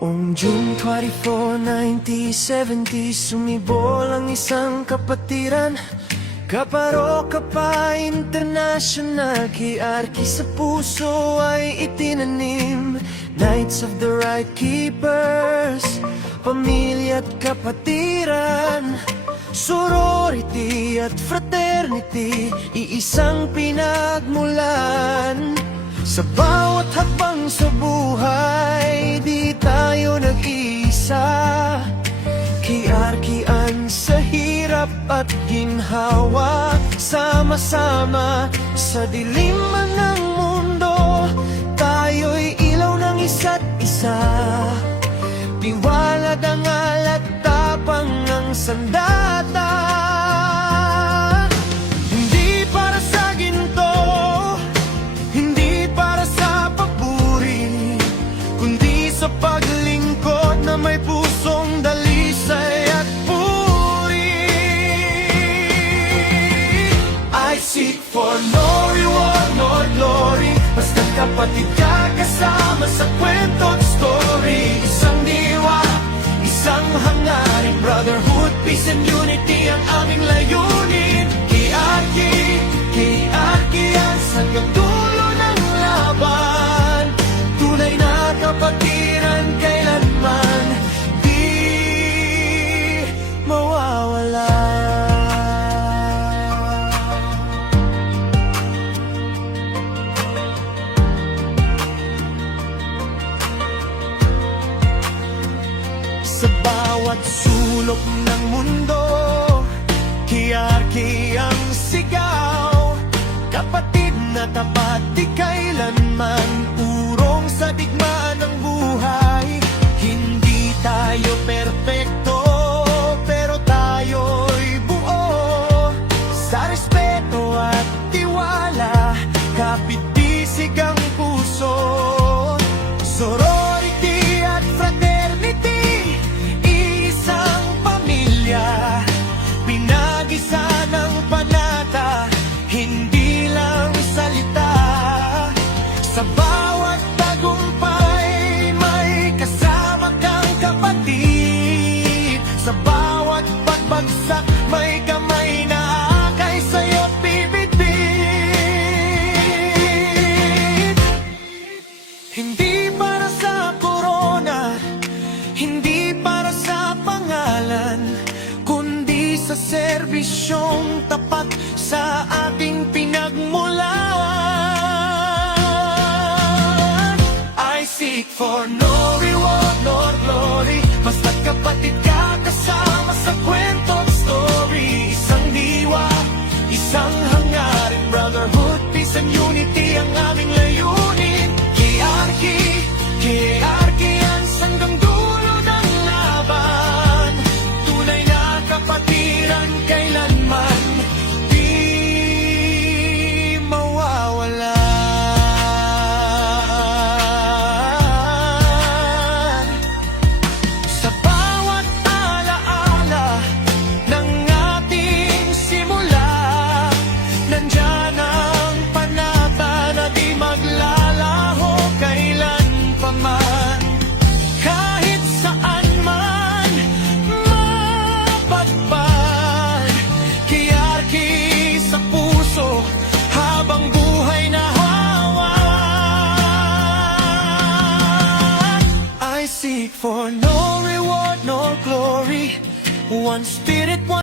Noong June 24, 1970, sumibol ang isang kapatiran. Kaparokka pa international, hierarchy sa puso ay itinanim. Knights of the Right Keepers, pamilya at kapatiran, sorority at fraternity, iisang pinagmulan. Sa bawat hakbang sa buhay, di tayo nag-iisa. Kiarkian sa hirap at ginhawa, sama-sama sa dilim ng mundo, tayo'y ilaw ng isa't isa. Tiwala, dangal at tapang ng sandata. Hindi para sa ginto, hindi para sa papuri, kundi sa paglingkod na may pusong dalisay at puri. I seek for no reward nor glory, basta't kapatid ka kasama sa kwento't story. Isang diwa, isang hangarin, brotherhood, peace and unity ang aming layunin. Kiarkian hanggang dulo ng laban, tunay na kapatiran kailanman di mawawala. Sa bawat sulok ng mundo, hierarchy ang sigaw. Kapatid na tapat, di kailanman urong sa digmaan ng buhay. Hindi tayo perpekto, pero tayo'y buo. Sa respeto at tiwala, kapit-bisig ang puso. Sorority at fraternity, isang pamilya, pinag-isa ng panata, hindi lang salita. Sa bawat tagumpay, may kasama kang kapatid. Sa bawat pagbagsak, may kamay na akay sa'yo't bibitbit. Hindi para sa korona, hindi para sa pangalan, kundi sa serbisyong tapat sa ating pinagmulan. I seek for no reward nor glory, basta't kapatid ka kasama sa kwento't story. Isang diwa, isang hangarin, brotherhood, peace and unity ang aming layunin. Kiarkian hanggang dulo ng laban, tunay na kapatiran kailanman di mawawala. Sa bawat alaala ng ating simula, nandyan ang panata na di maglalaho kailan pa man. Kahit saan man mapadpad, hierarchy sa puso habang buhay na hawak. I seek for no reward nor glory, one spirit, one